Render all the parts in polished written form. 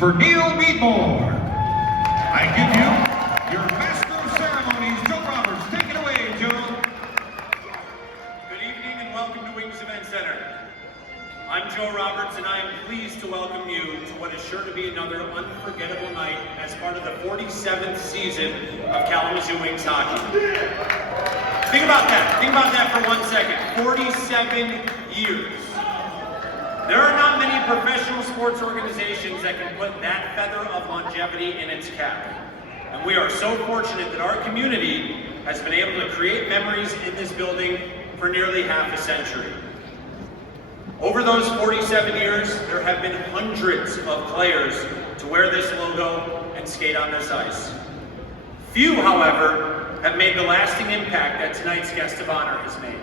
for Neil Meadmore. I give you your Master of Ceremonies, Joe Roberts. Take it away, Joe. Good evening and welcome to Wings Event Center. I'm Joe Roberts and I am pleased to welcome you to what is sure to be another unforgettable night as part of the 47th season of Kalamazoo Wings hockey. Think about that for 1 second. 47 years. There are not many professional sports organizations that can put that feather of longevity in its cap. And we are so fortunate that our community has been able to create memories in this building for nearly half a century. Over those 47 years, there have been hundreds of players to wear this logo and skate on this ice. Few, however, have made the lasting impact that tonight's guest of honor has made.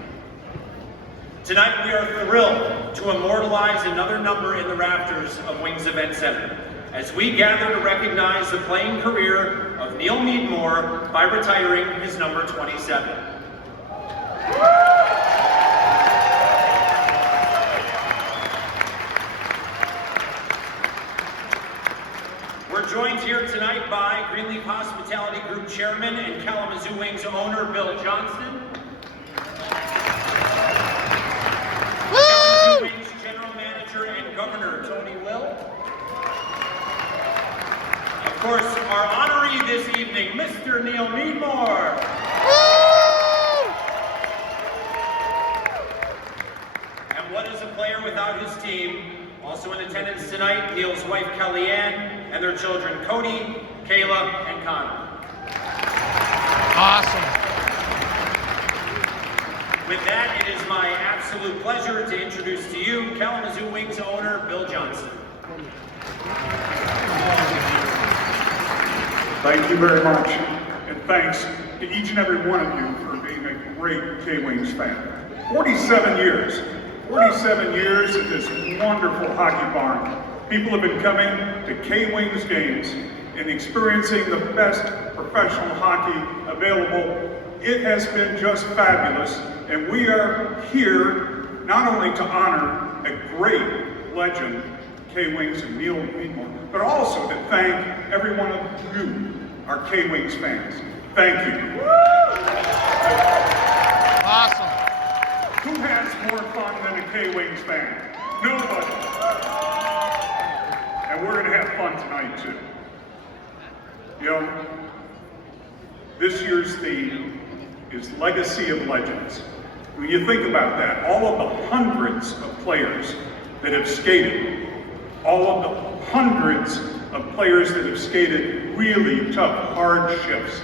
Tonight, we are thrilled to immortalize another number in the rafters of Wings Event Center as we gather to recognize the playing career of Neil Meadmore by retiring his number 27. We're joined here tonight by Greenleaf Hospitality Group Chairman and Kalamazoo Wings owner Bill Johnston, Kalamazoo Wings General Manager and Governor Tony Will, of course our honoree this evening, Mr. Neil Meadmore. And what is a player without his team? Also in attendance tonight, Neil's wife Kelleanne and their children Koty, Kayla, and Connor. Awesome. With that, it is my absolute pleasure to introduce to you Kalamazoo Wings owner Bill Johnston. Thank you very much, and thanks to each and every one of you for being a great K-Wings fan. 47 years at this wonderful hockey barn. People have been coming to K-Wings games and experiencing the best professional hockey available. It has been just fabulous, and we are here not only to honor a great legend, K-Wings and Neil Meadmore, but also to thank every one of you, our K-Wings fans. Thank you. Awesome. Who has more fun than a K-Wings fan? Nobody. And we're gonna have fun tonight too. You know, this year's theme is Legacy of Legends. When you think about that, all of the hundreds of players that have skated, all of the hundreds of players that have skated really tough, hard shifts,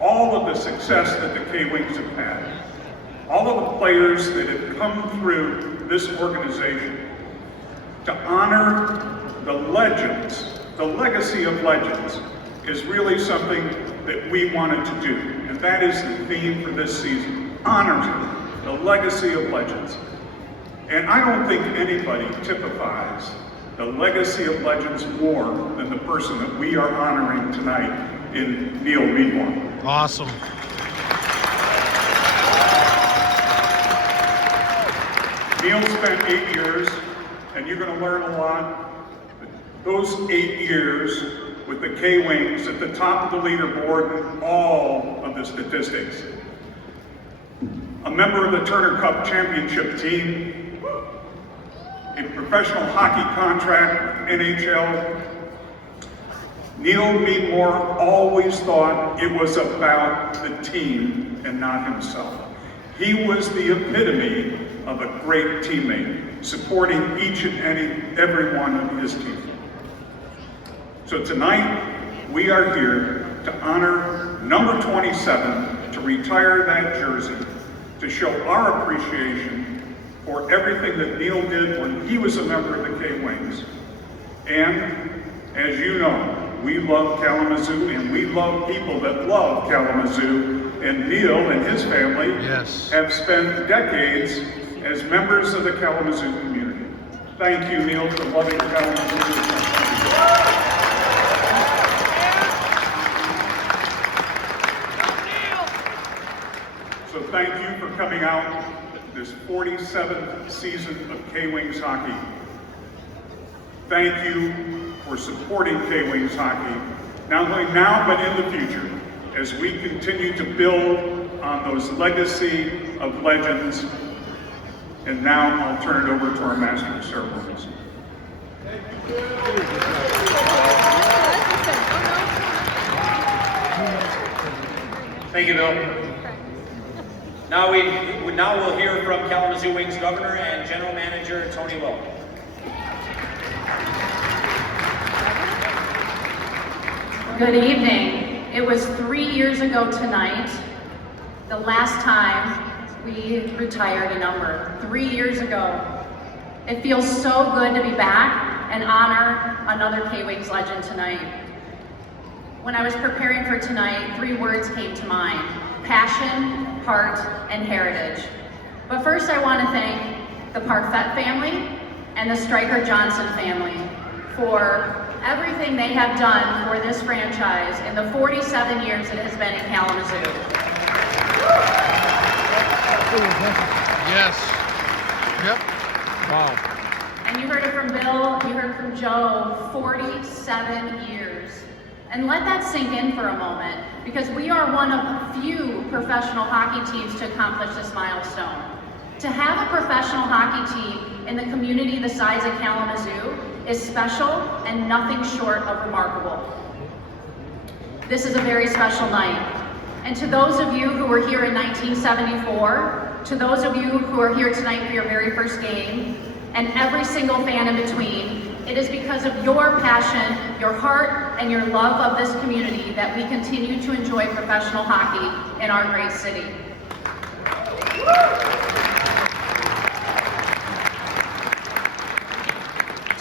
all of the success that the K-Wings have had, all of the players that have come through this organization to honor the legends, the legacy of legends, is really something that we wanted to do. And that is the theme for this season, honoring the legacy of legends. And I don't think anybody typifies the legacy of legends more than the person that we are honoring tonight in Neil Meadmore. Awesome. Neil spent 8 years, and you're going to learn a lot. Those 8 years with the K-Wings at the top of the leaderboard in all of the statistics. A member of the Turner Cup championship team, a professional hockey contract with NHL. Neil Meadmore always thought it was about the team and not himself. He was the epitome of a great teammate, supporting each and every one of his team. So tonight, we are here to honor number 27, to retire that jersey, to show our appreciation for everything that Neil did when he was a member of the K-Wings. And as you know, we love Kalamazoo, and we love people that love Kalamazoo. And Neil and his family have spent decades as members of the Kalamazoo community. Thank you, Neil, for loving Kalamazoo. So thank you for coming out this 47th season of K-Wings hockey. Thank you for for supporting K-Wings hockey, not only now but in the future, as we continue to build on those legacy of legends. And now I'll turn it over to our Master of Ceremonies. Thank you, Bill. Now we'll hear from Kalamazoo Wings Governor and General Manager Tony Willow. Good evening. It was 3 years ago tonight, the last time we retired a number. 3 years ago. It feels so good to be back and honor another K-Wings legend tonight. When I was preparing for tonight, 3 words came to mind: passion, heart, and heritage. But first I want to thank the Parfett family and the Stryker Johnson family for everything they have done for this franchise in the 47 years it has been in Kalamazoo. Yes. Yep. Wow. And you heard it from Bill, you heard it from Joe, 47 years. And let that sink in for a moment, because we are one of few professional hockey teams to accomplish this milestone. To have a professional hockey team in the community the size of Kalamazoo is special and nothing short of remarkable. This is a very special night. And to those of you who were here in 1974, to those of you who are here tonight for your very first game, and every single fan in between, it is because of your passion, your heart, and your love of this community that we continue to enjoy professional hockey in our great city.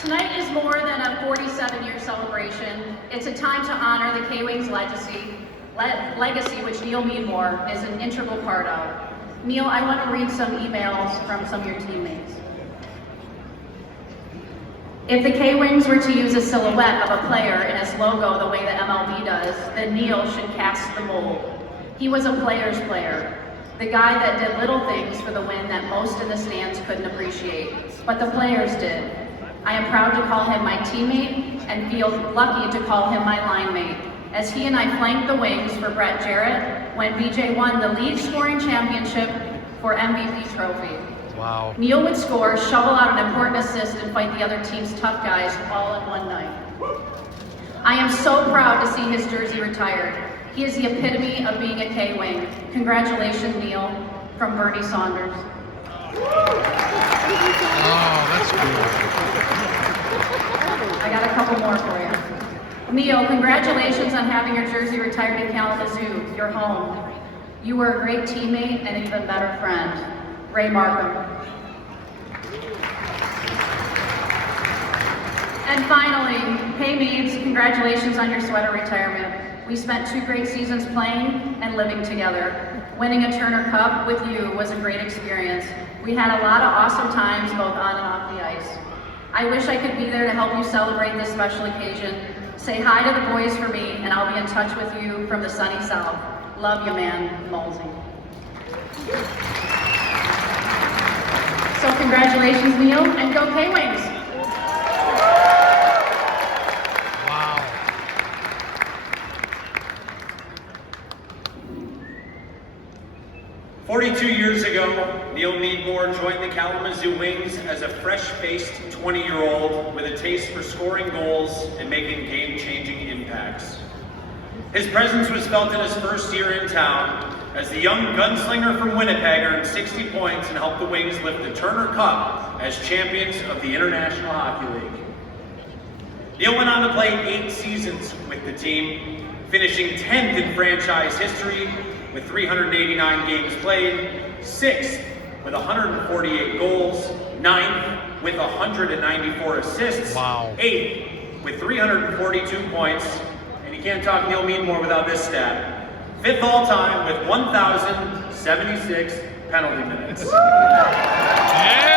Tonight is more than a 47-year celebration. It's a time to honor the K-Wings legacy, which Neil Meadmore is an integral part of. Neil, I want to read some emails from some of your teammates. If the K-Wings were to use a silhouette of a player in its logo the way the MLB does, then Neil should cast the mold. He was a player's player, the guy that did little things for the win that most in the stands couldn't appreciate, but the players did. I am proud to call him my teammate and feel lucky to call him my line mate, as he and I flanked the Wings for Brett Jarrett when BJ won the league scoring championship for MVP trophy. Wow. Neil would score, shovel out an important assist, and fight the other team's tough guys all in one night. I am so proud to see his jersey retired. He is the epitome of being a K-Wing. Congratulations, Neil, from Bernie Saunders. Oh, that's cool. I got a couple more for you. Neil, congratulations on having your jersey retired in Kalamazoo, your home. You were a great teammate and an even better friend. Ray Markham. And finally, Kay Meads, congratulations on your sweater retirement. We spent 2 great seasons playing and living together. Winning a Turner Cup with you was a great experience. We had a lot of awesome times both on and off the ice. I wish I could be there to help you celebrate this special occasion. Say hi to the boys for me, and I'll be in touch with you from the sunny south. Love you, man, Molsey. So congratulations, Neil, and go K-Wings! Wow. "42 years ago, Neil Meadmore joined the Kalamazoo Wings as a fresh-faced 20-year-old with a taste for scoring goals and making game-changing impacts. His presence was felt in his first year in town, as the young gunslinger from Winnipeg earned 60 points and helped the Wings lift the Turner Cup as champions of the International Hockey League. Neil went on to play 8 seasons with the team, finishing 10th in franchise history with 389 games played, 6th with 148 goals, 9th with 194 assists, Wow. 8th with 342 points, and you can't talk Neil Meadmore without this stat. 5th all-time with 1,076 penalty minutes. Yeah!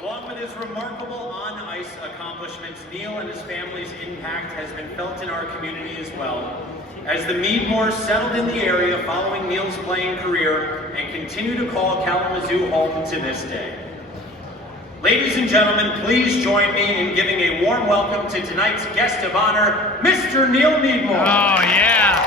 Along with his remarkable on-ice accomplishments, Neil and his family's impact has been felt in our community as well. As the Meadmores settled in the area following Neil's playing career, and continue to call Kalamazoo home to this day. Ladies and gentlemen, please join me in giving a warm welcome to tonight's guest of honor, Mr. Neil Meadmore. Oh, yeah.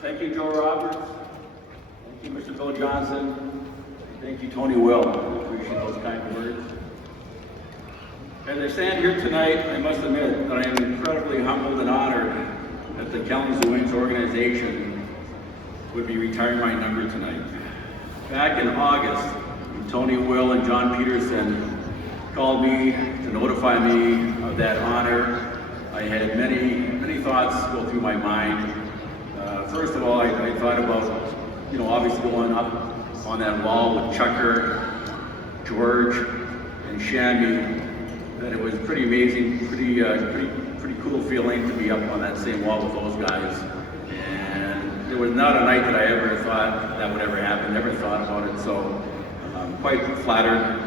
Thank you, Joe Roberts. Thank you, Mr. Bill Johnson. Thank you, Tony Will. I appreciate those kind words. As I stand here tonight, I must admit that I am incredibly humbled and honored that the Kalamazoo Wings organization would be retiring my number tonight. Back in August, when Tony Will and John Peterson called me to notify me of that honor, I had many thoughts go through my mind. First of all, I thought about, obviously going up on that wall with Chucker, George, and Shammy. That it was pretty amazing, pretty cool feeling to be up on that same wall with those guys. And there was not a night that I ever thought that would ever happen. Never thought about it, so I'm quite flattered.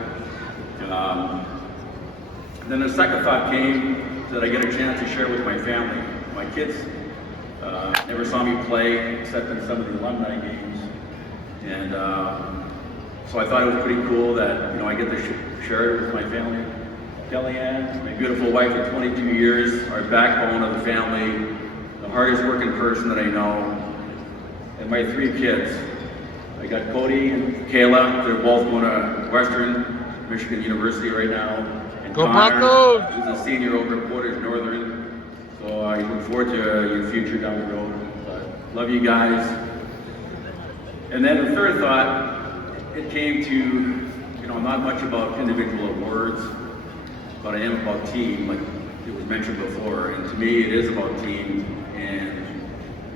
Then the second thought came that I get a chance to share with my family. My kids never saw me play except in some of the alumni games. And so I thought it was pretty cool that, I get to share it with my family. Kelleanne, my beautiful wife of 22 years, our backbone of the family, the hardest working person that I know, and my 3 kids. I got Koty and Kayla, they're both going to Western Michigan University right now. And Go Connor, Broncos! who's a senior over at Portage Northern. So I look forward to your future down the road. Love you guys. And then the third thought, it came to, not much about individual awards, but I am about team, like it was mentioned before. And to me, it is about team. And,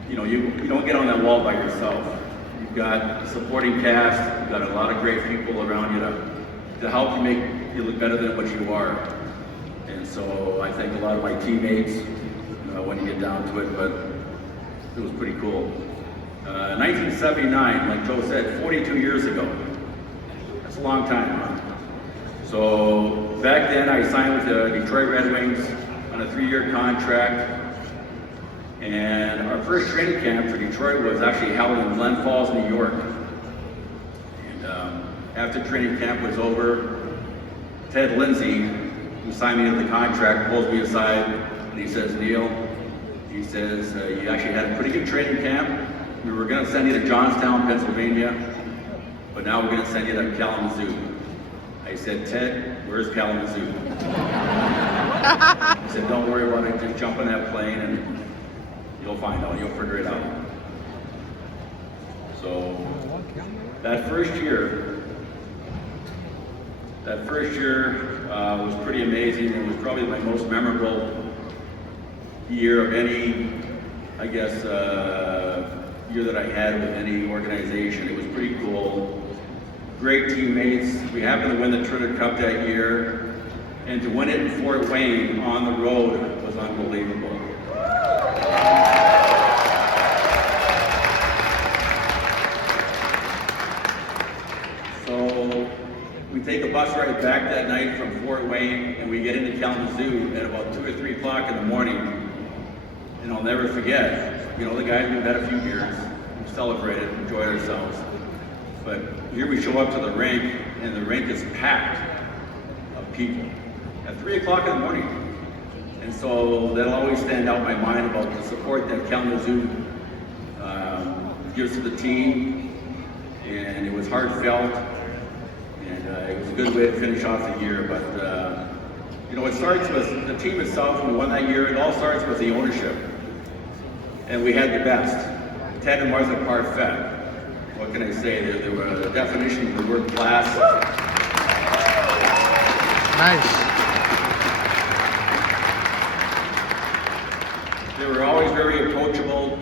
you don't get on that wall by yourself. You've got a supporting cast, you've got a lot of great people around you to help you make you look better than what you are. And so I thank a lot of my teammates when you get down to it, but it was pretty cool. 1979, like Joe said, 42 years ago. That's a long time, huh? So back then I signed with the Detroit Red Wings on a 3-year contract. And our first training camp for Detroit was actually held in Glen Falls, New York. And after training camp was over, Ted Lindsay, who signed me to the contract, pulls me aside and he says, Neil, he says, you actually had a pretty good training camp. We were going to send you to Johnstown, Pennsylvania, but now we're going to send you to Kalamazoo. I said, Ted, where's Kalamazoo? He said, don't worry about it, just jump on that plane and you'll find out, you'll figure it out. So that first year was pretty amazing. It was probably my most memorable year of any, I guess, year that I had with any organization. It was pretty cool. Great teammates. We happened to win the Trinity Cup that year, and to win it in Fort Wayne on the road was unbelievable. So we take a bus ride back that night from Fort Wayne, and we get into Kalamazoo at about 2 or 3 o'clock in the morning. And I'll never forget, the guys, we've had a few beers, we celebrated, enjoyed ourselves. But here we show up to the rink, and the rink is packed of people at 3 o'clock in the morning. And so that'll always stand out in my mind about the support that Kalamazoo gives to the team. And it was heartfelt, and it was a good way to finish off the year. But it starts with the team itself. We won that year. It all starts with the ownership. And we had the best. Ted and Martha Parfait. What can I say? They were the definition of the word class. Nice. They were always very approachable,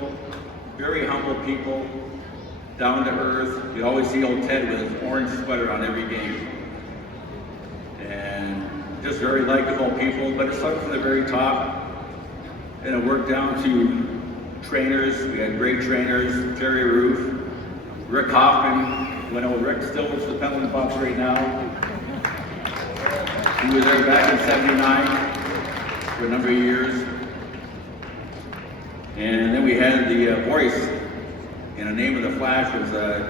very humble people, down to earth. You'd always see old Ted with his orange sweater on every game. And just very likable people, but it started from the very top, and it worked down to trainers. We had great trainers, Jerry Roof, Rick Hoffman. You know, Rick still with the Pendleton Bucks right now. He was there back in '79 for a number of years. And then we had the voice in A Name of the Flash was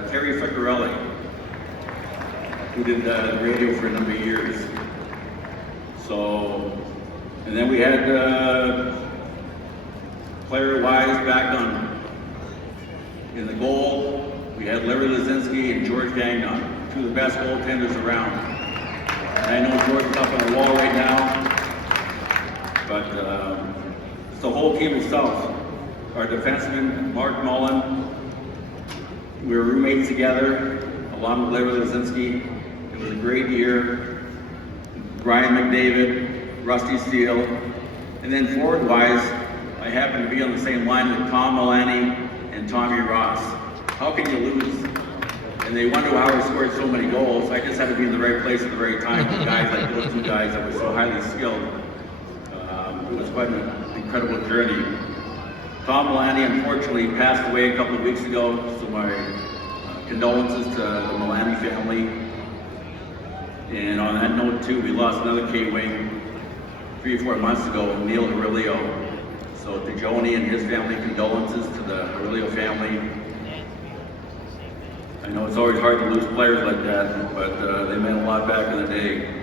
Terry Ficcarelli, who did the radio for a number of years. So, and then we had player-wise back on in the goal, we had Larry Lazinski and George Gagnon, two of the best goaltenders around. And I know George is up on the wall right now, but it's the whole team itself. Our defenseman, Mark Mullen, we were roommates together, along with Larry Lazinski. It was a great year. Brian McDavid, Rusty Steele, and then forward-wise, I happened to be on the same line with Tom Mullaney and Tommy Ross. How can you lose? And they wonder how I scored so many goals. I just had to be in the right place at the right time with guys like those two guys that were so highly skilled. It was quite an incredible journey. Tom Mullaney unfortunately passed away a couple of weeks ago, so my condolences to the Mullaney family. And on that note too, we lost another K-Wing 3 or 4 months ago, Neil Meadmore. So to Joni and his family, condolences to the Meadmore family. I know it's always hard to lose players like that, but they meant a lot back in the day.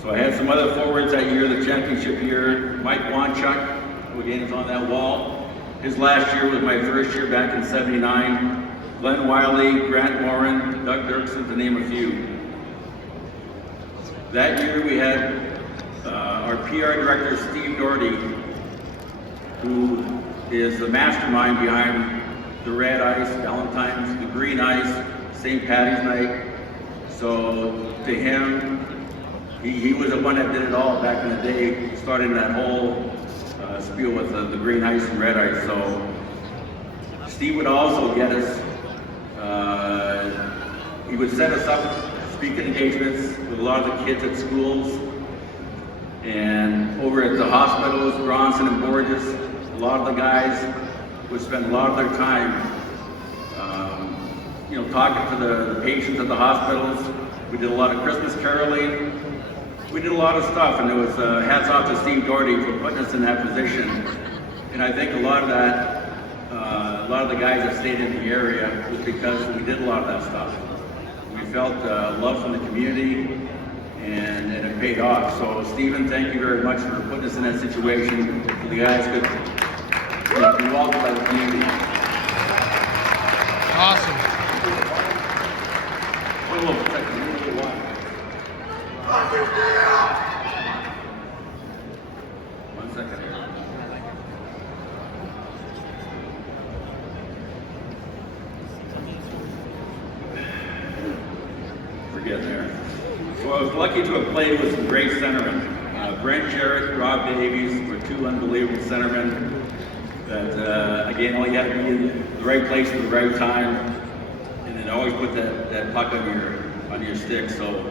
So I had some other forwards that year, the championship year. Mike Wanchuk, who again is on that wall. His last year was my first year back in '79. Glenn Wiley, Grant Morin, Doug Dirksen, to name a few. That year we had our PR director, Steve Doherty, who is the mastermind behind the red ice, Valentine's, the green ice, St. Patty's night. So to him, he was the one that did it all back in the day, starting that whole spiel with the green ice and red ice. So Steve would also get us, he would set us up speaking engagements with a lot of the kids at schools and over at the hospitals, Bronson and Borges. A lot of the guys would spend a lot of their time, talking to the patients at the hospitals. We did a lot of Christmas caroling. We did a lot of stuff, and it was hats off to Steve Doherty for putting us in that position. And I think a lot of that, a lot of the guys that stayed in the area was because we did a lot of that stuff. We felt love from the community, and it paid off. So Stephen, thank you very much for putting us in that situation so the guys could be welcomed by the community. Awesome. One little second, really wide. One second here. Forget there. So I was lucky to have played with some great centermen. Brent Jarrett, Rob Davies were two unbelievable centermen that, again, all you had to be in the right place at the right time, and then always put that puck on your stick. So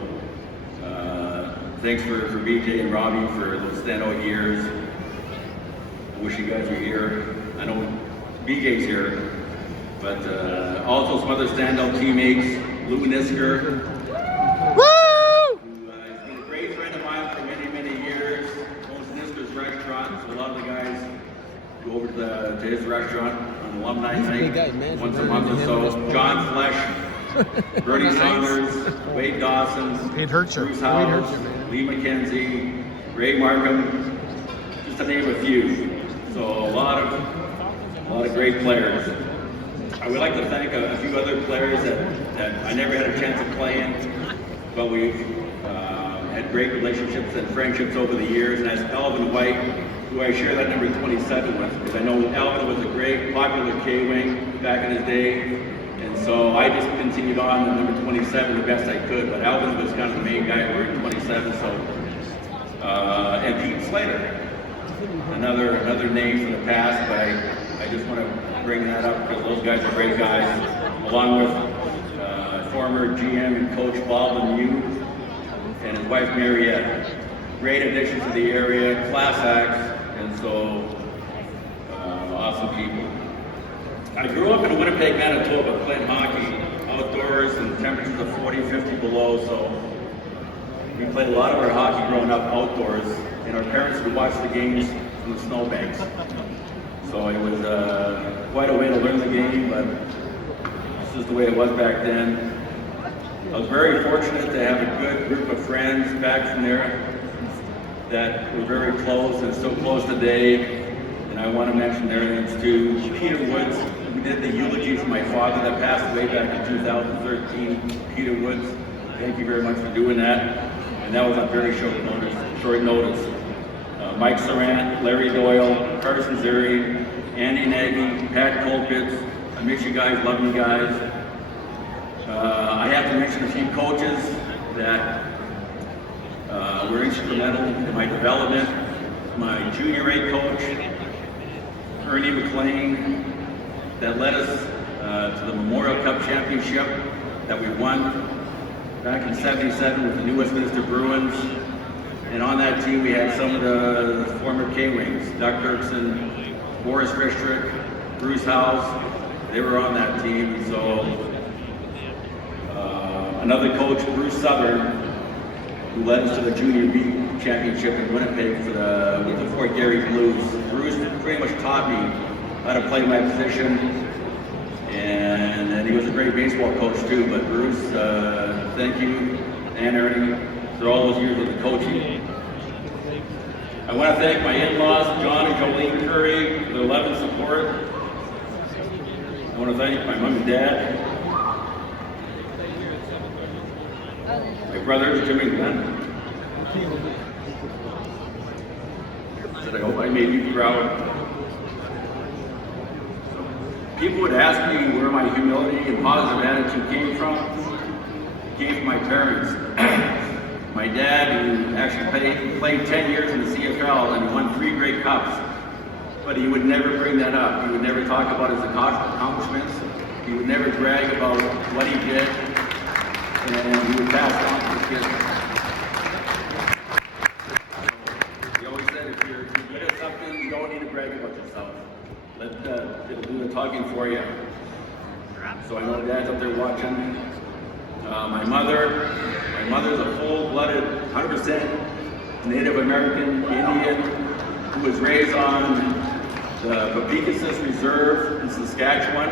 thanks for BJ and Robbie for those standout years. I wish you guys were here. I know BJ's here, but also some other standout teammates, Lou Nisker, who has been a great friend of mine for many, many years. Owns Nisker's restaurant, so a lot of the guys go over to his restaurant on alumni night once a month or so. John Flesh, Bernie Saunders, Wade Dawson, Bruce Howells, Lee McKenzie, Ray Markham, just to name a few. So a lot of great players. I would like to thank a few other players that I never had a chance to play in, but we've had great relationships and friendships over the years. And that's Alvin White, who I share that number 27 with, because I know Alvin was a great popular K-Wing back in his day. And so I just continued on to number 27 the best I could, but Alvin was kind of the main guy wearing 27. So, and Pete Slater, another name from the past, but I just want to bring that up because those guys are great guys, along with former GM and coach Bob Lemieux and his wife Mariette. great addition to the area, class acts, and so awesome people. I grew up in Winnipeg, Manitoba, playing hockey outdoors and temperatures of 40, 50 below, so we played a lot of our hockey growing up outdoors, and our parents would watch the games from the snowbanks. So it was quite a way to learn the game, but this is the way it was back then. I was very fortunate to have a good group of friends back from there that were very close and still close today. And I want to mention their names too. Peter Woods, who did the eulogy for my father that passed away back in 2013. Peter Woods, thank you very much for doing that. And that was on very short notice. Mike Sarant, Larry Doyle, Carson Zeri, Andy Nagy, Pat Colpitz. I miss you guys, love you guys. I have to mention a few coaches that were instrumental in my development. My junior A coach, Ernie McLean, that led us to the Memorial Cup Championship that we won back in '77 with the New Westminster Bruins. And on that team we had some of the former K-Wings, Doug Kirkson, Boris Ristrick, Bruce Howes. They were on that team. So another coach, Bruce Southern, who led us to the Junior B Championship in Winnipeg with the Fort Garry Blues. Bruce pretty much taught me how to play my position, and he was a great baseball coach too. But Bruce, thank you, and Ernie, for all those years of the coaching. I want to thank my in-laws, John and Jolene Curry, for their love and support. I want to thank my mom and dad, my brothers, Jim and Glenn. I hope I made you proud. People would ask me where my humility and positive attitude came from. It came from my parents. My dad, who actually played 10 years in the CFL and won 3 Grey Cups, but he would never bring that up. He would never talk about his accomplishments. He would never brag about what he did, and he would pass it on to his kids. He always said, if you're good at something, you don't need to brag about yourself. It'll do the talking for you. So I know Dad's up there watching. My mother's a full-blooded, 100% Native American Indian who was raised on the Papikasis Reserve in Saskatchewan.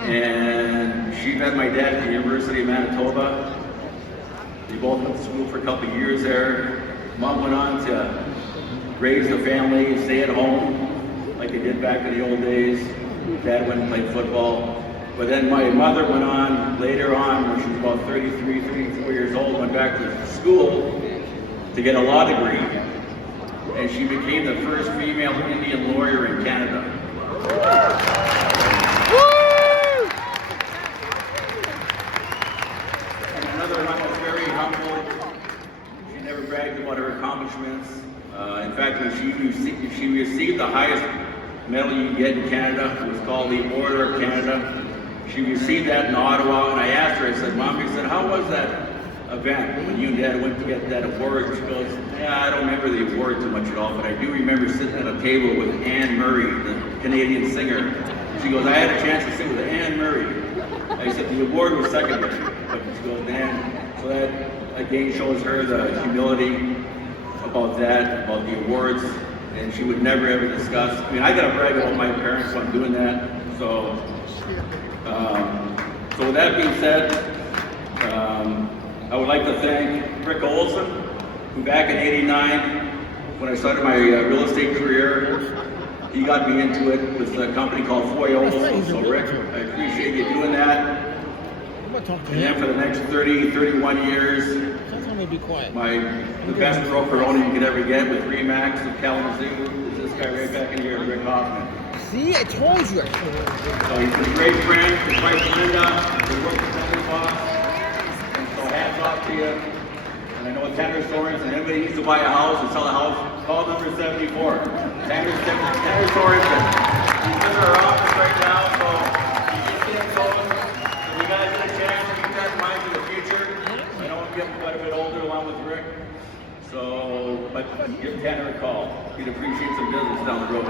And she met my dad at the University of Manitoba. They both went to school for a couple of years there. Mom went on to raise the family, stay at home, like they did back in the old days. Dad went and played football. But then my mother went on, later on, when she was about 33, 34 years old, went back to school to get a law degree. And she became the first female Indian lawyer in Canada. And another one was very humble. She never bragged about her accomplishments. In fact, when she received the highest medal you can get in Canada, it was called the Order of Canada. She received that in Ottawa, and I asked her, I said, Mom, I said, how was that event when you and Dad went to get that award? And she goes, yeah, I don't remember the award too much at all, but I do remember sitting at a table with Anne Murray, the Canadian singer. She goes, I had a chance to sing with Anne Murray. I said, the award was secondary. But she goes, man, so that again shows her the humility about that, about the awards, and she would never ever discuss. I mean, I gotta brag about my parents when I'm doing that. So with that being said, I would like to thank Rick Olson, who back in '89, when I started my real estate career, he got me into it with a company called Foy Olson. So Rick, I appreciate you doing that. And then for the next 31 years, the best broker owner you could ever get with Remax of Kalamazoo is this guy right back in here, Rick Hoffman. See, I told you. So he's a great friend, his wife Linda, he works with Tender Box. So hats off to you. And I know Tender Stores, and anybody needs to buy a house or sell a house, call number 74. Tender Stores, he's in our office right now, so you can see him going. If you guys get a chance, keep that in mind for the future. I know I'm getting quite a bit older along with Rick. So give Tanner a call. He'd appreciate some business down the road.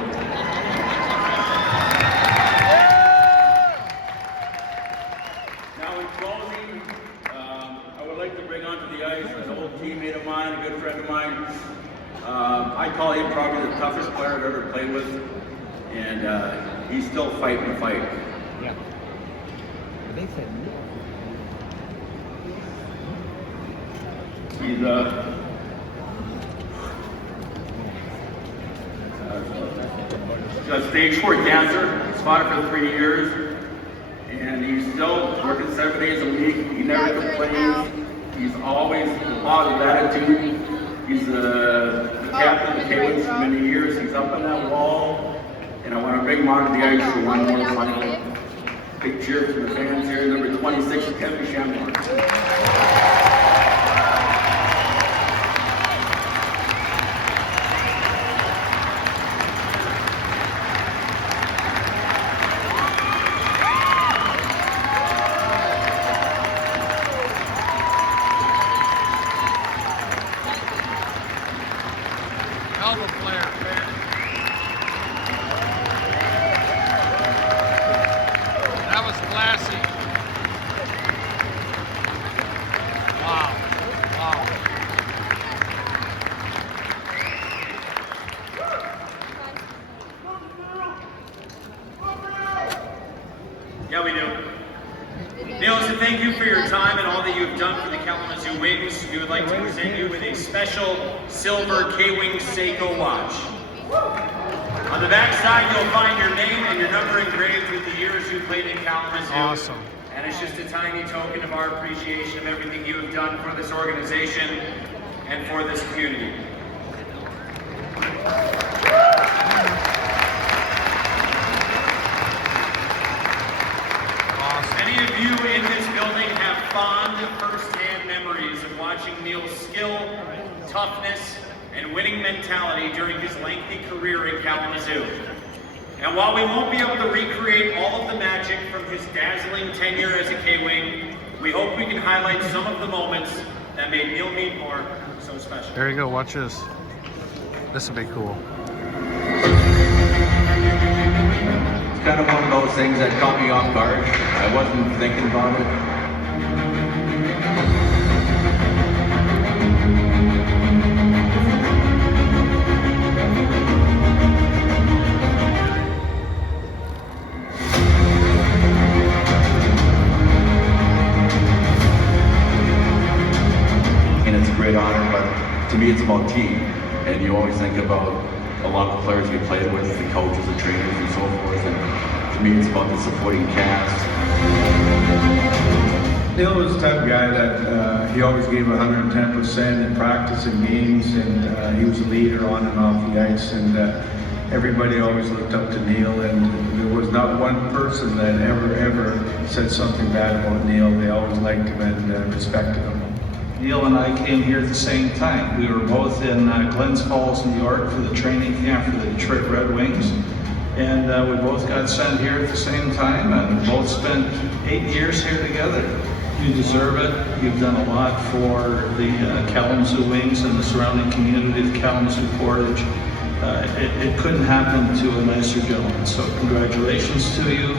Now in closing, I would like to bring onto the ice an old teammate of mine, a good friend of mine. I call him probably the toughest player I've ever played with, and he's still fighting the fight. Yeah. They said He's a stage 4 cancer. He's fought it for 3 years, and he's still working 7 days a week. He never complains. He's always a positive attitude. He's the captain of the K-Wings for many years. He's up on that wall, and I want to bring him onto the ice for one more final. Big cheer from the fans here. Number 26, Kevin Shamrock. hell of a player. That was classy. Wow. Wow. Yeah, we do. Neil, so thank you for your time and all that you've done for the Kalamazoo Wings. We would like to present you with a special silver K-Wings Seiko watch. On the back side, you'll find your name and your number engraved with the years you played in Kalamazoo. Awesome. And it's just a tiny token of our appreciation of everything you have done for this organization and for this community. Many of you in this building have fond first-hand memories of watching Neil's skill, toughness, and winning mentality during his lengthy career in Kalamazoo. And while we won't be able to recreate all of the magic from his dazzling tenure as a K-Wing, we hope we can highlight some of the moments that made Neil Meadmore so special. There you go, watch this. This will be cool. It's kind of one of those things that caught me off guard. I wasn't thinking about it. And it's a great honor, but to me it's about team. And you always think about a lot of the players we played with, the coaches, the trainers, and so forth. And to me, it's about the supporting cast. Neil was the type of guy that he always gave 110% in practice and games, and he was a leader on and off the ice. And everybody always looked up to Neil, and there was not one person that ever said something bad about Neil. They always liked him and respected him. Neil and I came here at the same time. We were both in Glens Falls, New York for the training camp for the Detroit Red Wings. And we both got sent here at the same time and both spent 8 years here together. You deserve it. You've done a lot for the Kalamazoo Wings and the surrounding community of Kalamazoo Portage. It couldn't happen to a nicer gentleman, so congratulations to you.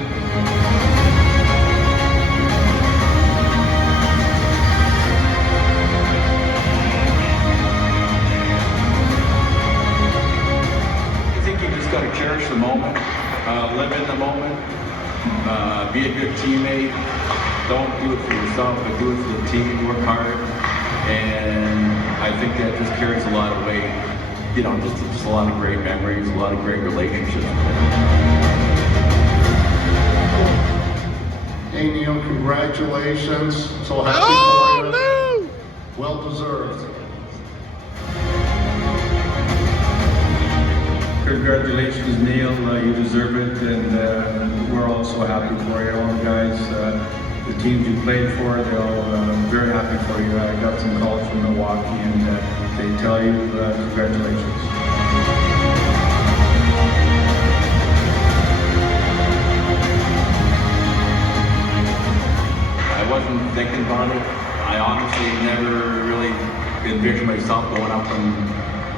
Got to cherish the moment, live in the moment, be a good teammate. Don't do it for yourself, but do it for the team. Work hard, and I think that just carries a lot of weight. You know, just a lot of great memories, a lot of great relationships. Hey Neil, congratulations. So happy for you. No! Well deserved. Congratulations, Neil. You deserve it, and we're all so happy for you. All the guys, the teams you played for, they're all very happy for you. I got some calls from Milwaukee, and they tell you congratulations. I wasn't thinking about it. I honestly never really envisioned myself going up and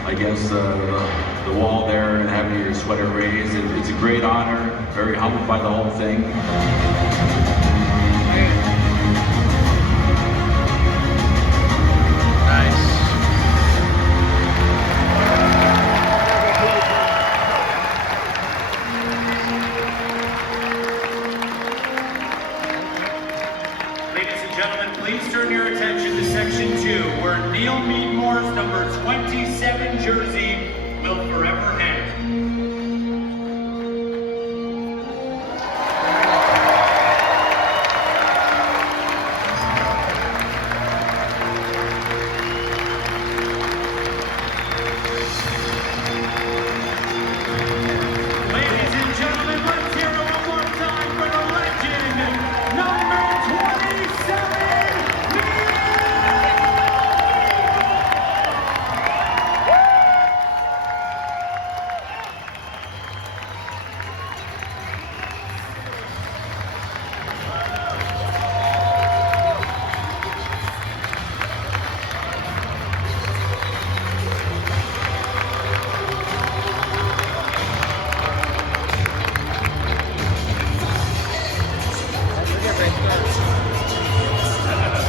I guess, the wall there and having your sweater raised. It's a great honor, very humbled by the whole thing. Nice. Ladies and gentlemen, please turn your attention to Section 2, where Neil Meadmore's number 20